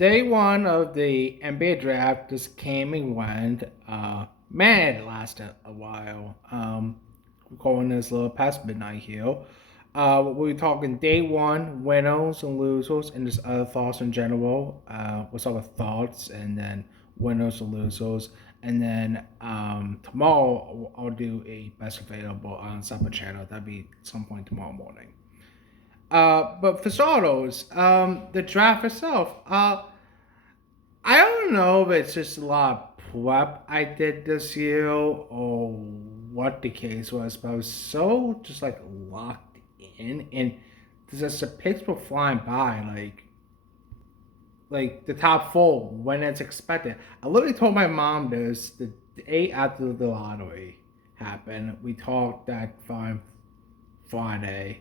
Day one of the NBA draft just came and went. Man, it lasted a while. Going this little past midnight here. We're talking day one, winners and losers, and just other thoughts in general. What's our thoughts, and then winners and losers. And then tomorrow I'll do a best available on Supper Channel. That'll be some point tomorrow morning. But for starters, the draft itself, I don't know if it's just a lot of prep I did this year or what the case was, but I was so just like locked in, and just the picks were flying by, like the top four when it's expected. I literally told my mom this the day after the lottery happened. We talked that fine Friday,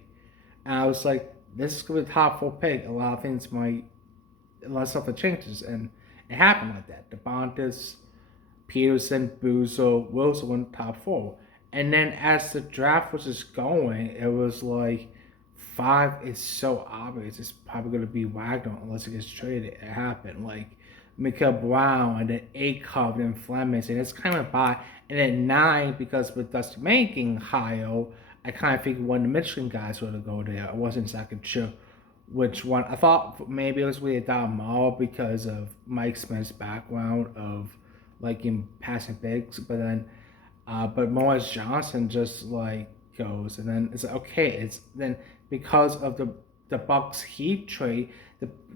and I was like, "This is gonna be the top four pick. A lot of things might, unless something changes," and it happened like that. DeBontis, Peterson, Boozer, Wilson went top four. And then as the draft was just going, it was like five is so obvious. It's probably going to be Wagner unless it gets traded. It happened. Like Mikael Brown and then eight covered and Fleming. And it's kind of by. And then nine, because with Dusty making higher, I kind of figured one of the Michigan guys would go there. I wasn't exactly sure which one. I thought maybe it was really Don Mall because of Mike Smith's background of like in passing bigs, but then but Morris Johnson just like goes, and then it's like, okay. It's then because of the Bucks Heat trade,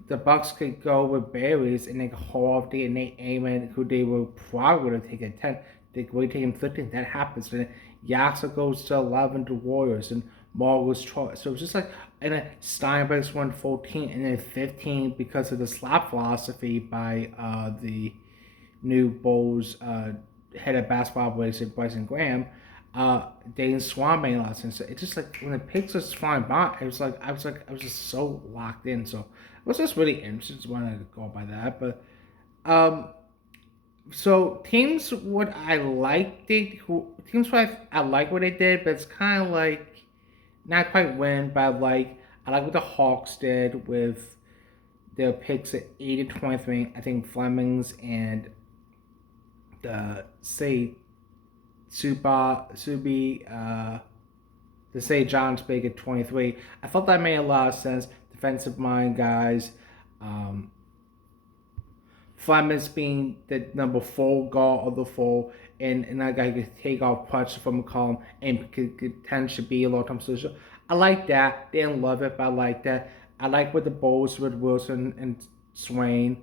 the Bucks could go with Berries and they could hold off the Nate Amon, who they were probably would have taken 10. They would take him 15. That happens. And then Yasa goes to 11 to Warriors, and Maul was 12. So it was just like, and then Steinbeck's won 14, and then 15 because of the slap philosophy by the new Bulls head of basketball operations, Bryson Graham. Dane Swan made a lot of sense. So it's just like when the picks was flying by, it was like I was just so locked in. So it was just really interesting. Just wanted to go by that, but um, so teams what I liked it, who teams what I like what they did, but it's kind of like not quite win, but I like what the Hawks did with their picks at 8 and 23. I think Flemings and the say Subi, to say John's big at 23. I thought that made a lot of sense. Defensive mind guys. Um, Flemings being the number four guard of the four, and that guy could take off punch from McCollum and could tend to be a long term solution. I like that. Didn't love it, but I like that. I like what the Bulls with Wilson and Swain.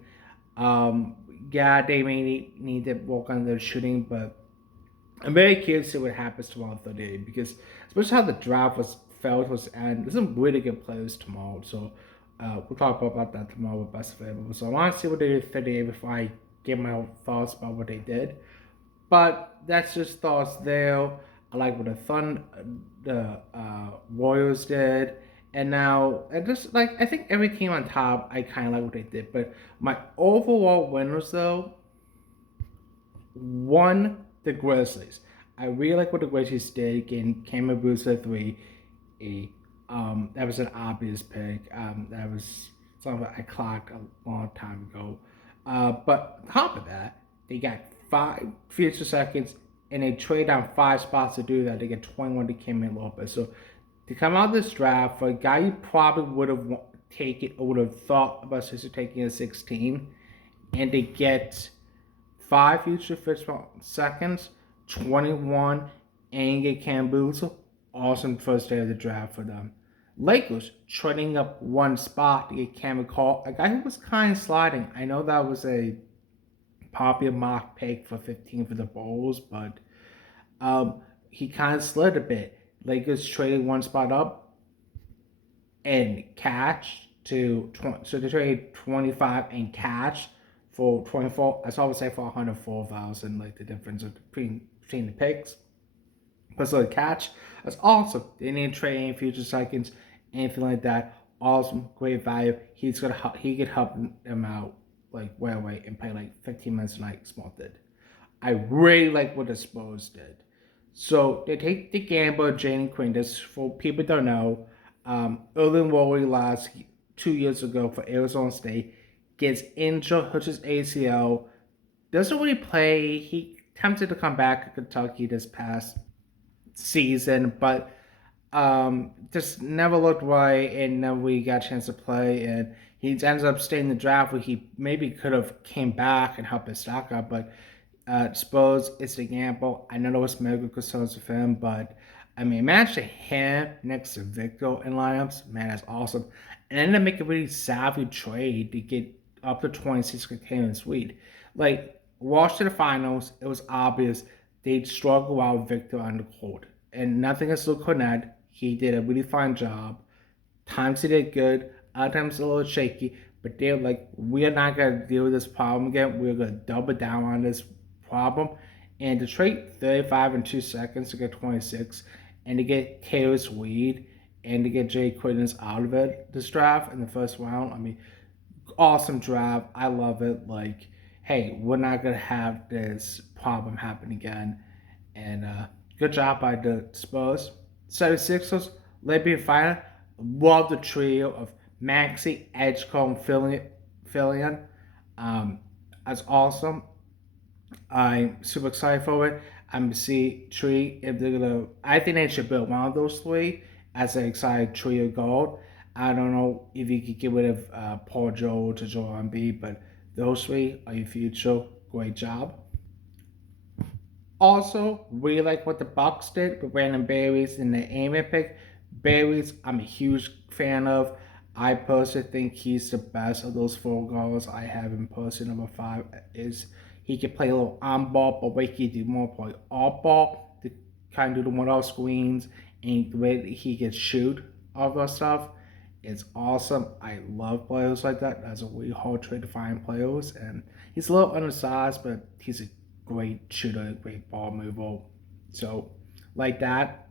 Um, yeah, they may need to work on their shooting, but I'm very curious to see what happens tomorrow Thursday because especially how the draft was felt was, and there's some really good players tomorrow. So we'll talk about that tomorrow with best available. So I want to see what they did today before I give my thoughts about what they did. But that's just thoughts there. I like what the Warriors did, and now I just like I think every team on top I kind of like what they did. But my overall winners though, one, the Grizzlies. I really like what the Grizzlies did. Getting Cameron Boozer three, a that was an obvious pick. That was something I clocked a long time ago. But on top of that, they got 5 future seconds, and they trade down 5 spots to do that. They get 21 to Cameron Lopez. So to come out of this draft for a guy you probably would have taken or would have thought about taking a 16, and they get 5 future seconds, 21, and get Cambuso. Awesome first day of the draft for them. Lakers trading up 1 spot to get Cam McCall, a guy who was kind of sliding. I know that was a popular mock pick for 15 for the Bulls, but he kind of slid a bit. Lakers traded 1 spot up and catch to so they traded 25 and catch for 24. That's always say for 104,000, like the difference between the picks. But so the catch, that's awesome. They didn't trade any future seconds, anything like that. Awesome, great value. He could help them out like way away and play like 15 minutes like Small did. I really like what the Spurs did. So they take the gamble of Jalen Quintus. For people don't know, Irvin Worley last 2 years ago for Arizona State gets injured, hurts his ACL, doesn't really play. He attempted to come back to Kentucky this past season, but just never looked right and never really got a chance to play. And he ends up staying in the draft where he maybe could have came back and helped his stock up, but suppose it's a gamble. I know there was medical concerns with him, but I mean, imagine him next to Victor in lineups. Man, that's awesome. And then to make a really savvy trade to get up to 26 containers suite. Like, watch the finals, it was obvious they'd struggle out with Victor on the court. And nothing against Luke Cornett. He did a really fine job. Times he did good, other times a little shaky, but they're like, we're not gonna deal with this problem again. We're gonna double down on this problem. And to trade 35 in 2 seconds to get 26 and to get Chaos Weed and to get Jay Quittens out of it this draft in the first round. I mean, awesome draft. I love it. Like, hey, we're not gonna have this problem happen again. And good job by the Spurs. 76ers, let me find love the trio of Maxey, Edgecombe, Fillion. That's awesome. I'm super excited for it. I'm gonna see Tree if they're gonna. I think they should build one of those three as an excited trio gold. I don't know if you could get rid of Paul George to Joel Embiid, but those three are your future. Great job. Also, really like what the Bucks did with Brandon Berries in the Amen pick. Berries, I'm a huge fan of. I personally think he's the best of those four guards I have in person. Number 5 is he can play a little on ball, but wait, he do more play off ball to kind of do the one-off screens, and the way that he can shoot all that stuff is awesome. I love players like that. That's a really hard trade to find players, and he's a little undersized, but he's a great shooter, great ball mover. So, like that.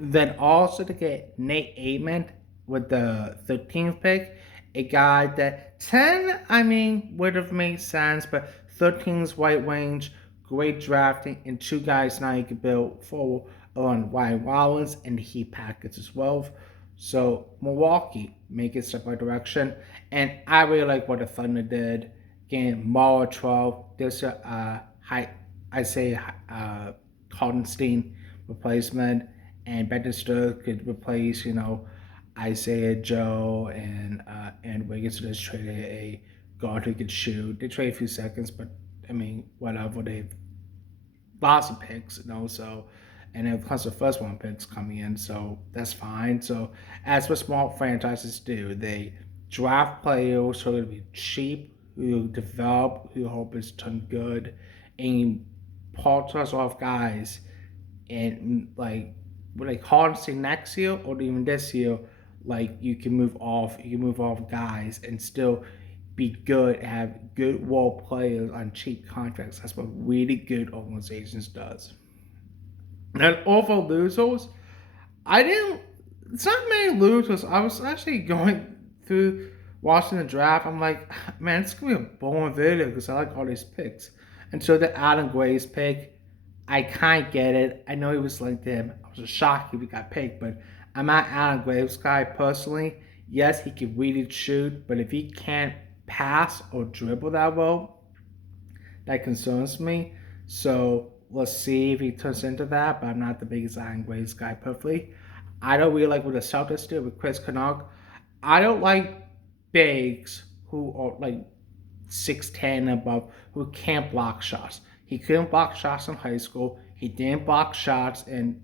Then also to get Nate Amon with the 13th pick, a guy that 10, I mean, would have made sense, but 13's white range, great drafting, and two guys now you can build for on Ryan Rollins and the Heat package as well. So Milwaukee make it step right direction, and I really like what the Thunder did. Getting Mara 12, there's a I say Hardenstein replacement, and Bedminster could replace, Isaiah Joe and Wiggins just traded a guard who could shoot. They trade a few seconds, but I mean, whatever. They've lots of picks, so and then plus the first one picks coming in, so that's fine. So as what small franchises do, they draft players who are gonna be cheap, who develop, who hope it's turn good, and portraits off guys, and like Harden next year or even this year, like you can move off guys and still be good, have good role players on cheap contracts. That's what really good organizations does. And over losers, I didn't. It's not many losers. I was actually going through watching the draft. I'm like, man, it's gonna be a boring video because I like all these picks. And so the Adam Graves pick, I can't get it. I know he was linked to him. I was shocked if he got picked, but I'm not Adam Graves guy personally. Yes, he can really shoot, but if he can't pass or dribble that well, that concerns me. So let's see if he turns into that, but I'm not the biggest Adam Graves guy perfectly. I don't really like what the Celtics did with Chris Canuck. I don't like bigs who are like 6'10 and above who can't block shots. He couldn't block shots in high school. He didn't block shots in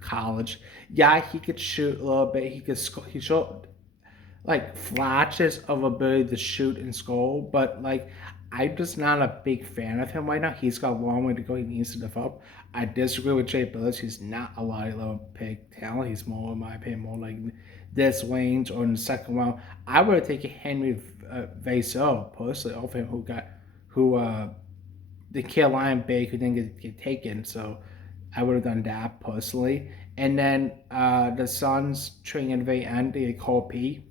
college. Yeah, he could shoot a little bit. He showed like flashes of ability to shoot and score, but like I'm just not a big fan of him right now. He's got a long way to go. He needs to develop. I disagree with Jay Billis. He's not a lot of low pick talent. He's more, in my opinion, more like this range or in the second round. I would have taken Henry Vassell personally over him, who the Carolina big who didn't get taken. So I would have done that personally. And then the Suns trading at the very end, they Cole P.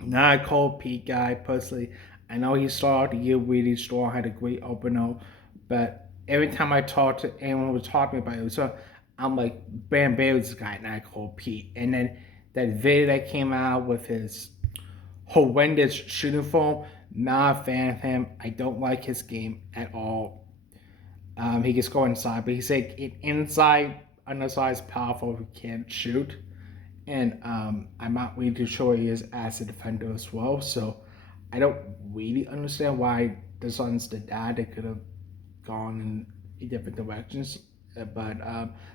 Not a Cole P guy personally. I know he started the year really strong, had a great opener, but every time I talk to anyone who was talking about it, so I'm like, Bam Bailey's the guy, not Cole P. And then that video that came out with his horrendous shooting form. Not a fan of him. I don't like his game at all. He can score inside, but he's like an inside, undersized, powerful who can't shoot. And I'm not really too sure he is as a defender as well. So I don't really understand why the Suns did that. They could have gone in different directions. But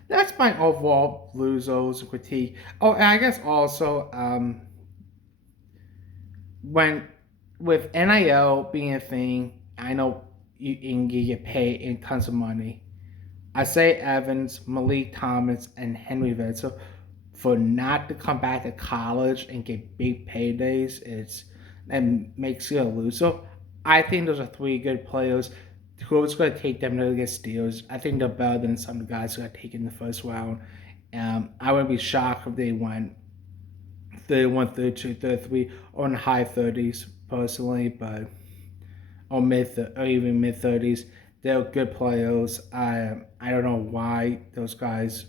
that's my overall losers critique. Oh, and I guess also when with NIL being a thing, I know you get paid in tons of money. Isaiah Evans, Malik Thomas, and Henry Vedsor for not to come back to college and get big paydays, and makes you a loser. I think those are three good players. Who's going to take them to get steals? I think they're better than some of the guys who got taken in the first round. I wouldn't be shocked if they went 31, 32, 33, or in the high 30s personally, but or even mid 30s. They're good players. I don't know why those guys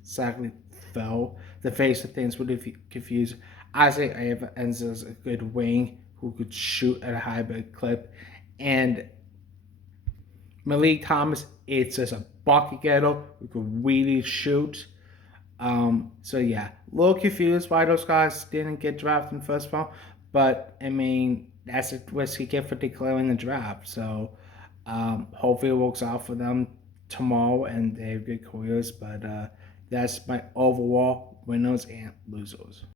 exactly fell. The face of things would be confused. Isaac Evans is a good wing who could shoot at a high bit clip, and Malik Thomas is just a bucket getter who could really shoot. So yeah, a little confused why those guys didn't get drafted in the first round, but I mean that's a risk you get for declaring the draft. So hopefully it works out for them tomorrow and they have good careers. But that's my overall winners and losers.